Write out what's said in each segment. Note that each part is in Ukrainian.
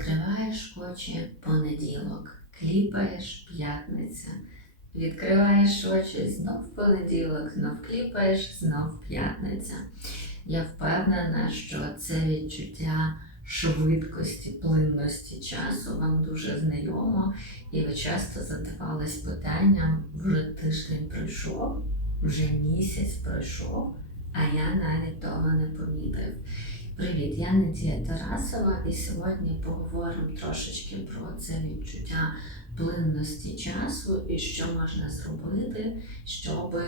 Відкриваєш очі понеділок, кліпаєш п'ятниця. Відкриваєш очі знов понеділок, знов кліпаєш, знов п'ятниця. Я впевнена, що це відчуття швидкості, плинності часу вам дуже знайомо, і ви часто задавались питанням, вже тиждень пройшов, вже місяць пройшов, а я навіть того не помітив. Привіт, я Надія Тарасова, і сьогодні поговоримо трошечки про це відчуття плинності часу і що можна зробити, щоб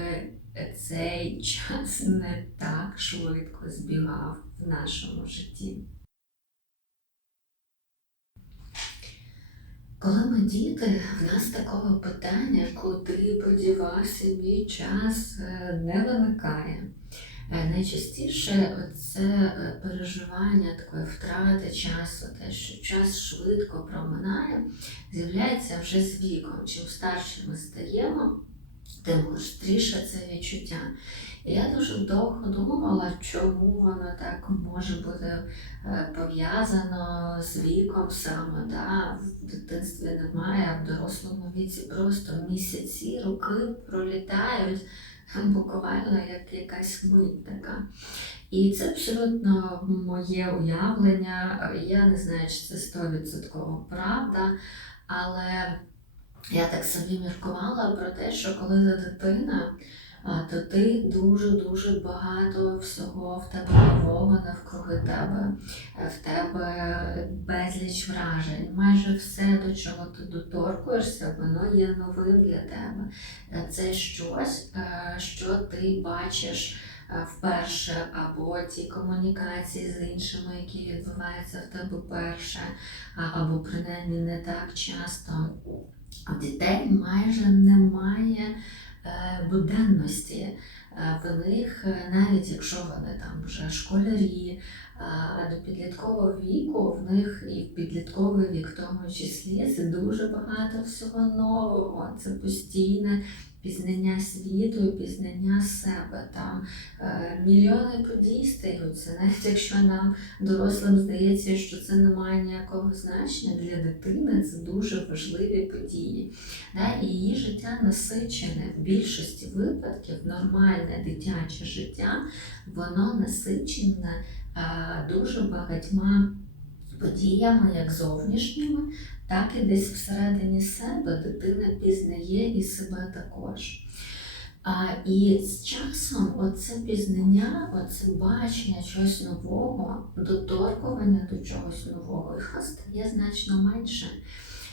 цей час не так швидко збігав в нашому житті. Коли ми діти, в нас такого питання, куди подівався мій час, е, не виникає. Е, Найчастіше це е, переживання такої втрати часу, те, що час швидко проминає, з'являється вже з віком. Чим старше ми стаємо, тим гостріше це відчуття. І я дуже довго думала, чому воно так може бути е, пов'язано з віком саме. Да? В дитинстві немає, а в дорослому віці просто місяці, роки пролітають буквально як якась мить така. І це абсолютно моє уявлення. Я не знаю, чи це 100% правда, але я так собі міркувала про те, що коли за дитина, то ти дуже-дуже багато всього в тебе нового навкруги тебе, Е, в тебе безліч вражень. Майже все, до чого ти доторкуєшся, воно є новим для тебе. Е, Це щось, е, що ти бачиш вперше, або ті комунікації з іншими, які відбуваються в тебе перше, або принаймні не так часто. В дітей майже немає буденності. Велих, В них, е, навіть якщо вони там вже школярі, а до підліткового віку в них і в підлітковий вік в тому числі це дуже багато всього нового. Це постійне пізнання світу пізнання себе. Там е, мільйони подій стаються, навіть якщо нам дорослим здається, що це не має ніякого значення для дитини, це дуже важливі події. Да? І її життя насичене в більшості випадків, нормальне дитяче життя, воно насичене е, дуже багатьма подіями, як зовнішніми, так і десь всередині себе дитина пізнає і себе також. А, і з часом оце пізнання, оце бачення чогось нового, доторкування до чогось нового, їх стає значно менше.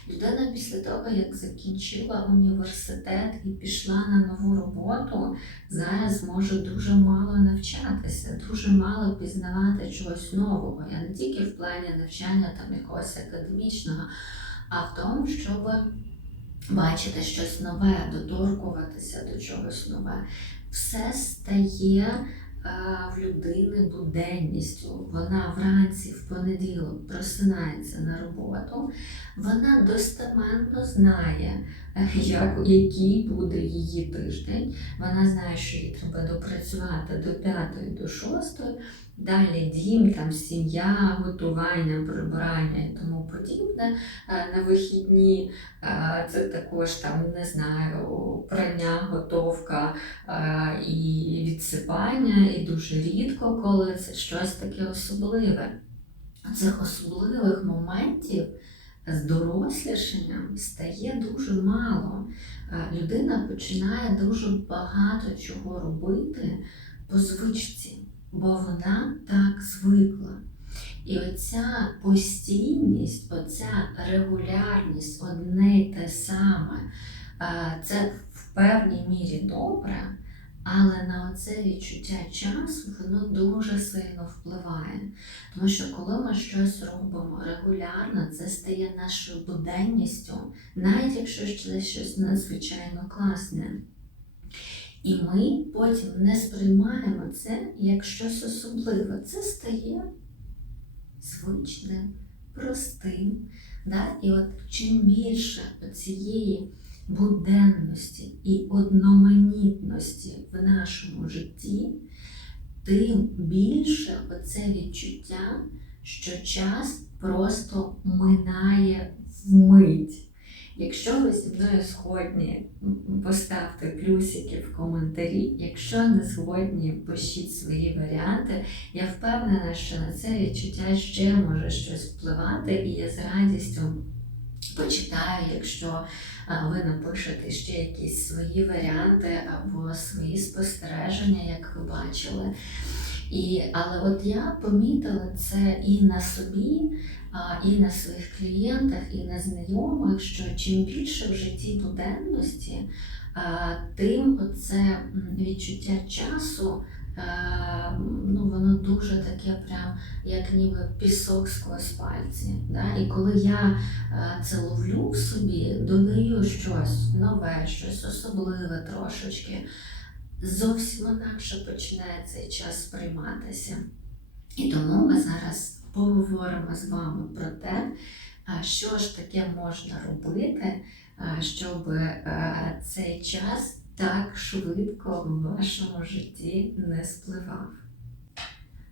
Людина після того, як закінчила університет і пішла на нову роботу, зараз може дуже мало навчатися, дуже мало пізнавати чогось нового. Я не тільки в плані навчання там якогось академічного, а в тому, щоб бачити щось нове, доторкуватися до чогось нове. Все стає е, в людини буденністю. Вона вранці в понеділок просинається на роботу, вона достеменно знає, як, який буде її тиждень. Вона знає, що їй треба допрацювати до 5 до 6, далі дім, там сім'я, готування, прибирання і тому подібне. Е, На вихідні е, це також там, не знаю, прання, готовка е, і відсипання, і дуже рідко, коли це щось таке особливе. Цих особливих моментів з дорослішанням стає дуже мало. Е, Людина починає дуже багато чого робити по звичці, бо вона так звикла. І оця постійність, оця регулярність, одне й те саме, е, це в певній мірі добре, але на оце відчуття часу воно дуже сильно впливає. Тому що коли ми щось робимо регулярно, це стає нашою буденністю, навіть якщо це щось надзвичайно класне. І ми потім не сприймаємо це як щось особливе. Це стає звичним, простим. Да? І от чим більше цієї буденності і одноманітності в нашому житті, тим більше оце відчуття, що час просто минає вмить. Якщо ви зі мною згодні, поставте плюсики в коментарі. Якщо не згодні, пишіть свої варіанти. Я впевнена, що на це відчуття ще може щось впливати, і я з радістю почитаю, якщо ви напишете ще якісь свої варіанти або свої спостереження, як ви бачили. І, але от я помітила це і на собі, і на своїх клієнтах, і на знайомих, що чим більше в житті буденності, тим оце відчуття часу, ну, воно дуже таке, прям як ніби пісок сквозь пальці. Да? І коли я це ловлю в собі, додаю щось нове, щось особливе трошечки, зовсім інакше почне цей час сприйматися. І тому ми зараз поговоримо з вами про те, що ж таке можна робити, щоб е, цей час так швидко в вашому житті не спливав.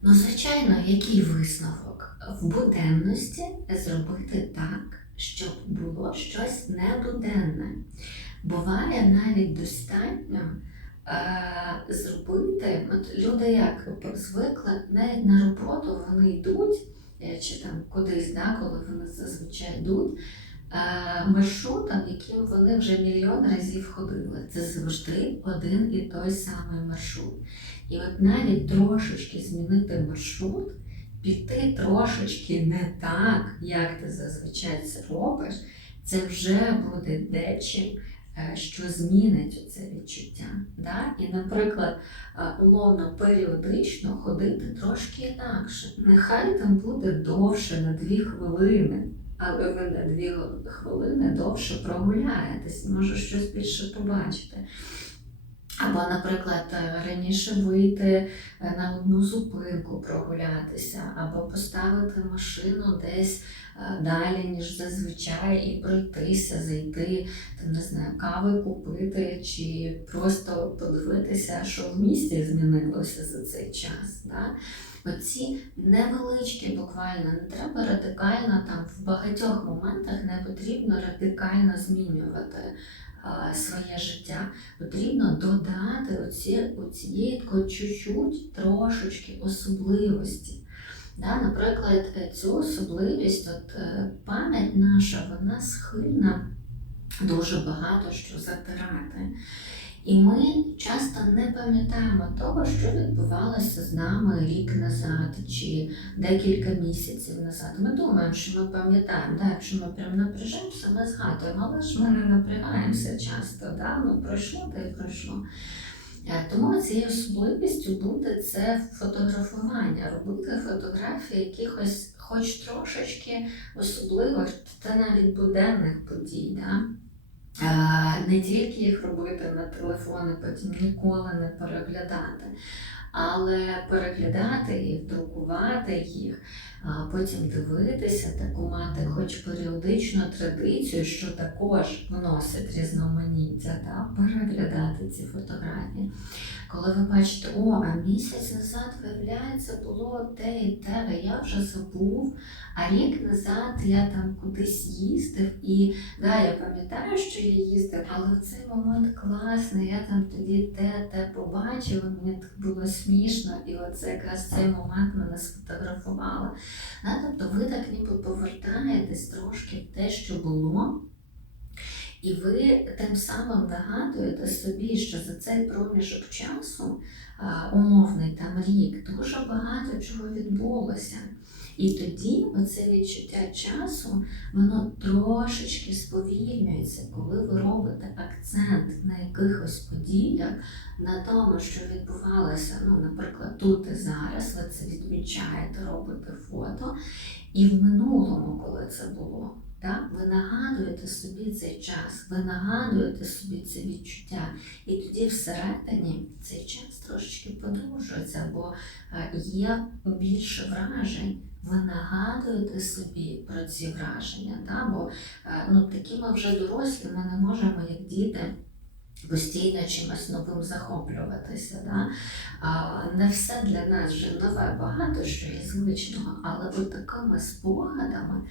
Ну, звичайно, який висновок? В буденності зробити так, щоб було щось небуденне. Буває навіть достатньо е, зробити, от люди як звикли, навіть на роботу вони йдуть, е, чи там кудись, да, коли вони зазвичай йдуть, маршрутом, яким вони вже мільйон разів ходили. Це завжди один і той самий маршрут. І от навіть трошечки змінити маршрут, піти трошечки не так, як ти зазвичай це робиш, це вже буде дечим, е, що змінить це відчуття. Да? І, наприклад, е, умовно періодично ходити трошки інакше. Нехай там буде довше на дві хвилини, але ви на дві хвилини довше прогуляєтесь, може щось більше побачите. Або, наприклад, е, раніше вийти е, на одну зупинку прогулятися, або поставити машину десь е, далі, ніж зазвичай, і пройтися, зайти, там, не знаю, кави купити, чи просто подивитися, що в місті змінилося за цей час. Да? Оці невеличкі буквально, не треба радикально там в багатьох моментах не потрібно радикально змінювати а, своє життя. Потрібно додати оці, оцієї такої чуть-чуть трошечки особливості. Да, наприклад, цю особливість, от е, пам'ять наша, вона схильна дуже багато що затирати. І ми часто не пам'ятаємо того, що відбувалося з нами рік назад чи декілька місяців назад. Ми думаємо, що ми пам'ятаємо, да, якщо ми прям напряжемося, ми згадуємо, але ж ми не напрягаємося часто, да? ну пройшло та й пройшло. Е, Тому цією особливістю буде це фотографування, робити фотографії якихось, хоч трошечки особливих та навіть буденних подій. Да? Не тільки їх робити на телефони, потім ніколи не переглядати, але переглядати їх, друкувати їх, потім дивитися, таку мати хоч періодичну традицію, що також вносить різноманіття, та, переглядати ці фотографії. Коли ви бачите, о, а місяць назад, виявляється, було те і те, я вже забув, а рік назад я там кудись їздив і Да, я пам'ятаю, що я їздив, але в цей момент класний, я там тоді те, те побачив, мені так було смішно, і оце якраз цей момент мене сфотографувала. Тобто ви так ніби повертаєтесь трошки в те, що було, і ви тим самим нагадуєте собі, що за цей проміжок часу, умовний там рік, дуже багато чого відбулося. І тоді оце відчуття часу, воно трошечки сповільнюється, коли ви робите акцент на якихось подіях, на тому, що відбувалося, ну, наприклад, тут і зараз, ви це відмічаєте, робите фото, і в минулому, коли це було. Так? Ви нагадуєте собі цей час, ви нагадуєте собі це відчуття, і тоді всередині цей час трошечки подовжується, бо е, є більше вражень. Ви нагадуєте собі про ці враження, да? бо е, ну, такі ми вже дорослі, ми не можемо, як діти, постійно чимось новим захоплюватися. Да? А, не все для нас вже нове, багато що є звичного, але от такими спогадами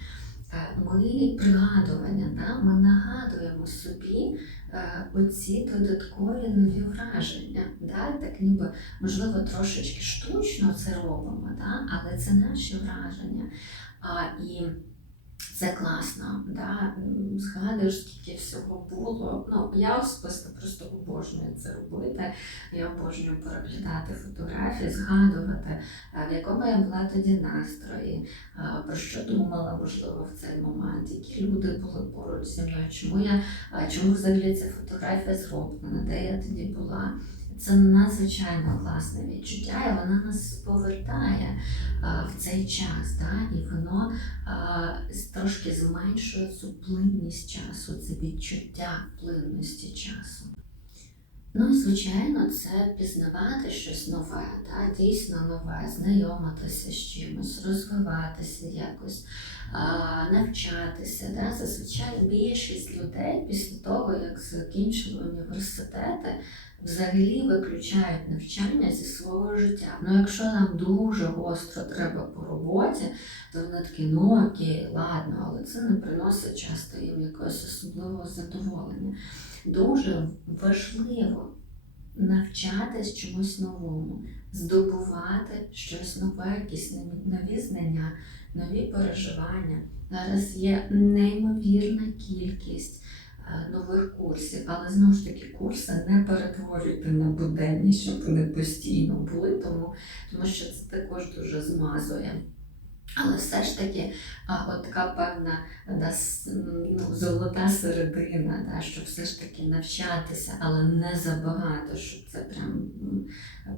ми пригадування, да? ми нагадуємо собі е, оці додаткові нові враження. Да? Так ніби, можливо, трошечки штучно це робимо, да? але це наші враження. А, і це класно, да? Згадуєш, скільки всього було. Ну, я особисто просто обожнюю це робити. Я обожнюю переглядати фотографії, згадувати, е, в якому я була тоді настрої, е, про що думала, можливо, в цей момент, які люди були поруч зі мною, чому я е, чому взагалі ця фотографія зроблена, де я тоді була. Це надзвичайно класне відчуття, і вона нас повертає в цей час, да? і воно трошки зменшує цю плинність часу, це відчуття плинності часу. Ну, звичайно, це пізнавати щось нове, да? дійсно нове, знайомитися з чимось, розвиватися якось, навчатися. Да? Зазвичай більшість людей після того, як закінчили університети, взагалі виключають навчання зі свого життя. Ну, якщо нам дуже гостро треба по роботі, то вони такі, ну окей, ладно, але це не приносить часто їм якогось особливого задоволення. Дуже важливо навчатись чомусь новому, здобувати щось нове, якісь нові- знання, нові переживання. Зараз є неймовірна кількість е, нових курсів, але знову ж таки курси не перетворюйте на буденні, щоб вони постійно були, тому, тому що це також дуже змазує. Але все ж таки, от така певна ну, золота середина, да, що все ж таки навчатися, але не забагато, щоб це прям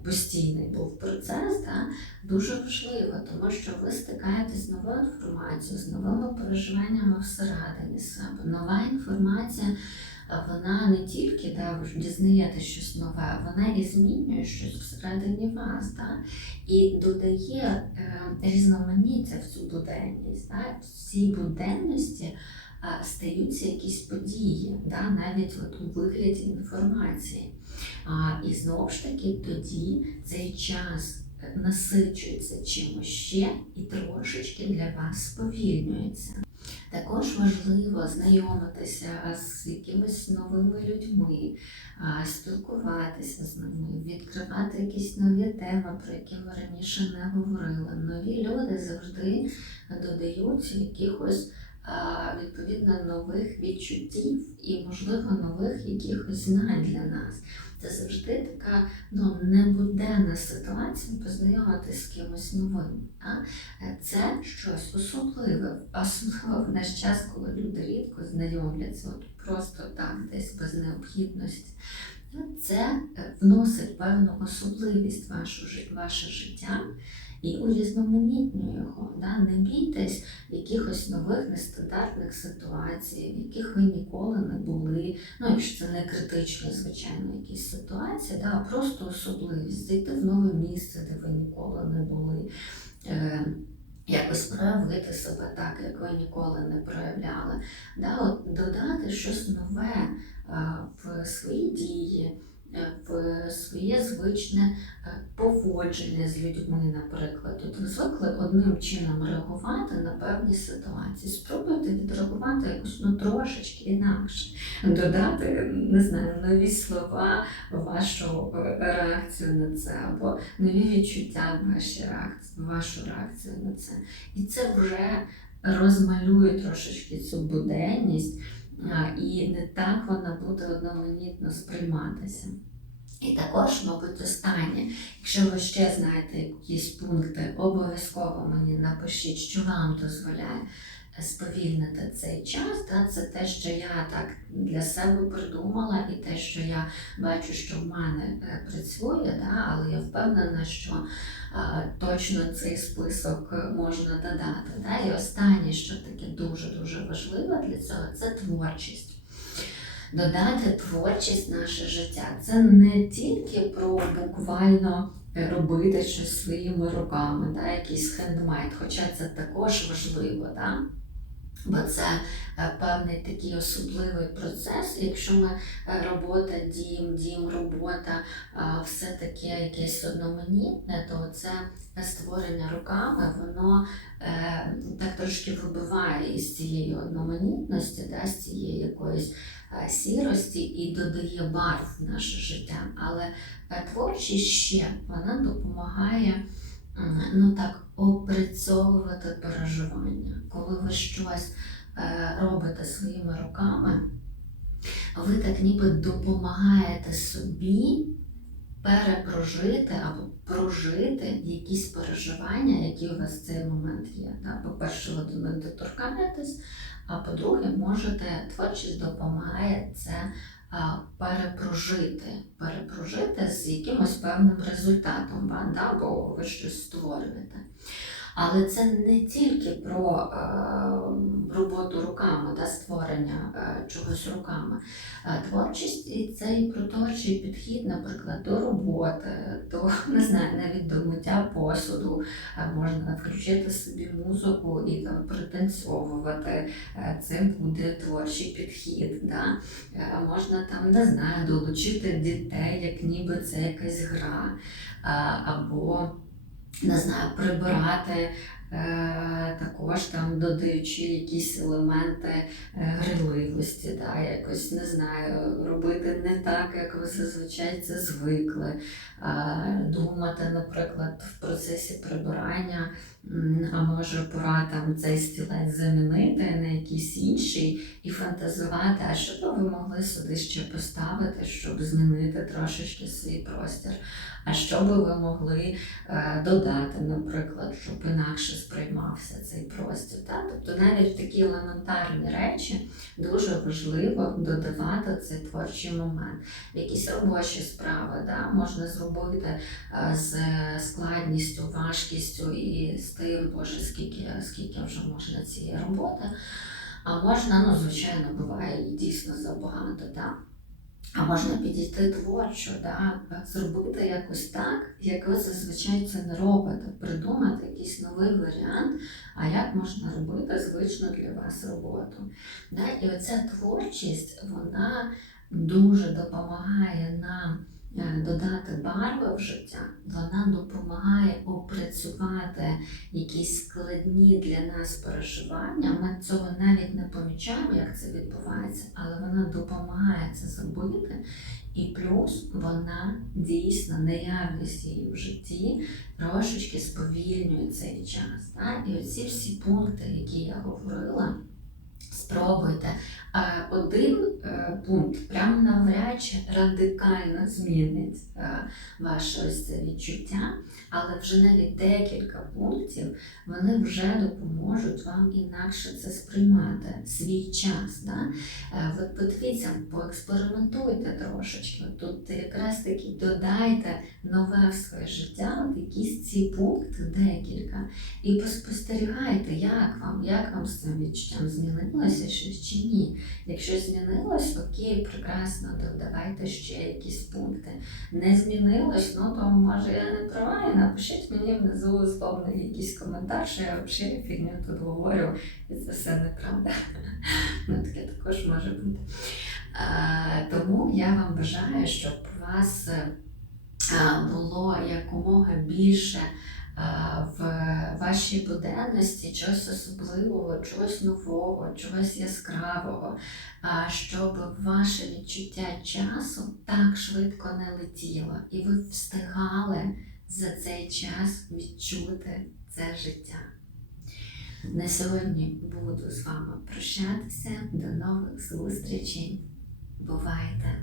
постійний був процес, да, дуже важливо, тому що ви стикаєтесь з новою інформацією, з новими переживаннями всередині себе. Нова інформація. Вона не тільки да, дізнаєте щось нове, вона і змінює щось всередині вас. Да? і додає е, різноманіття в цю буденність. Да? В цій буденності е, стаються якісь події, да? навіть от у вигляді інформації. А, і знову ж таки тоді цей час насичується чимось ще і трошечки для вас сповільнюється. Також важливо знайомитися з якимись новими людьми, спілкуватися з ними, відкривати якісь нові теми, про які ви раніше не говорили. Нові люди завжди додають якихось відповідно нових відчуттів і, можливо, нових якихось знань для нас. Це завжди така ну, небуденна ситуація познайомитися з кимось новим. А? Це щось особливе, особливо в наш час, коли люди рідко знайомляться, от просто так, десь без необхідності. Це е, вносить певну особливість в ваше життя і урізноманітнює його. Да? Не бійтесь якихось нових нестандартних ситуацій, в яких ви ніколи не були. Ну, якщо це не критичні, звичайно, якісь ситуації, да? а просто особливість зайти в нове місце, де ви ніколи не були. Е, Якось проявити себе так, як ви ніколи не проявляли. Да, от додати щось нове е, в свої дії, в своє звичне е, поводження з людьми, наприклад. От ви звикли одним чином реагувати на певні ситуації. Спробуйте відреагувати якось ну, трошечки інакше, додати, не знаю, нові слова вашу е, реакцію на це, або нові відчуття в вашій реакції, вашу реакцію на це. І це вже розмалює трошечки цю буденність, і не так вона буде одноманітно сприйматися. І також, мабуть, останнє, якщо ви ще знаєте якісь пункти, обов'язково мені напишіть, що вам дозволяє сповільнити цей час. Та, це те, що я так для себе придумала, і те, що я бачу, що в мене е, працює, да, але я впевнена, що а, точно цей список е, можна додати. Да? І останнє, що таке дуже-дуже важливе для цього, це творчість. Додати творчість в наше життя. Це не тільки про буквально е, робити щось своїми руками, да? якийсь хендмейд, хоча це також важливо. Да? Бо це е, певний такий особливий процес. Якщо ми е, робота, дім, дім, робота, все таке якесь одноманітне, то це створення руками, воно е, так трошки вибиває із цієї одноманітності, да, з цієї якоїсь е, сірості і додає барв в наше життя. Але е, творчість ще вона допомагає ну так, опрацьовувати переживання. Коли ви щось е, робите своїми руками, ви так ніби допомагаєте собі перепрожити або прожити якісь переживання, які у вас в цей момент є. По-перше, ви до них доторкаєтесь, а по-друге, можете, творчість допомагає це перепрожити, перепрожити з якимось певним результатом, да? бо ви щось створюєте. Але це не тільки про е, роботу руками, да, створення е, чогось руками. Е, творчість і це і про творчий підхід, наприклад, до роботи, до не знаю, навіть до миття посуду. Можна включити собі музику і там пританцьовувати. Це буде творчий підхід. Да? Можна там, не знаю, долучити дітей, як ніби це якась гра, або не знаю, прибирати. Е, також там додаючи якісь елементи е, грайливості, да, якось не знаю, робити не так, як ви зазвичай це звикли. Е, думати, наприклад, в процесі прибирання, а може пора там цей стілець замінити на якийсь інший і фантазувати, а що би ви могли сюди ще поставити, щоб змінити трошечки свій простір. А що би ви могли додати, наприклад, щоб інакше сприймався цей простір. Та? Тобто навіть такі елементарні речі дуже важливо додавати цей творчий момент. Якісь робочі справи да? можна зробити е, з складністю, важкістю і з тим, боже, скільки, скільки вже можна цієї роботи. А можна, ну, звичайно, буває і дійсно забагато. Да? А можна підійти творчо, да? зробити якось так, як ви зазвичай це не робите, придумати якийсь новий варіант, а як можна робити звичну для вас роботу. Да? І оця творчість, вона дуже допомагає нам е, додати барви в життя, вона допомагає опрацювати якісь складні для нас переживання. Ми цього навіть не помічаємо, як це відбувається, але вона допомагає це зробити. І плюс вона дійсно наявність її в житті трошечки сповільнює цей час. Так? І оці всі пункти, які я говорила, спробуйте. Один е, пункт прям навряд чи радикально змінить е, ваше ось це відчуття, але вже навіть декілька пунктів вони вже допоможуть вам інакше це сприймати свій час. Да? Е, От подивіться, поекспериментуйте трошечки. Тут якраз таки додайте нове в своє життя, от якісь ці пункти, декілька, і поспостерігайте, як вам, як вам з цим відчуттям змінилося щось чи ні. Якщо змінилось, окей, прекрасно, додавайте ще якісь пункти. Не змінилось, ну то може я не права, і напишіть мені внизу злобний якийсь коментар, що я взагалі фігню тут говорю, і це все неправда. Ну, таке також може бути. Тому я вам бажаю, щоб у вас було якомога більше в вашій буденності чогось особливого, чогось нового, чогось яскравого, щоб ваше відчуття часу так швидко не летіло, і ви встигали за цей час відчути це життя. На сьогодні буду з вами прощатися. До нових зустрічей. Бувайте!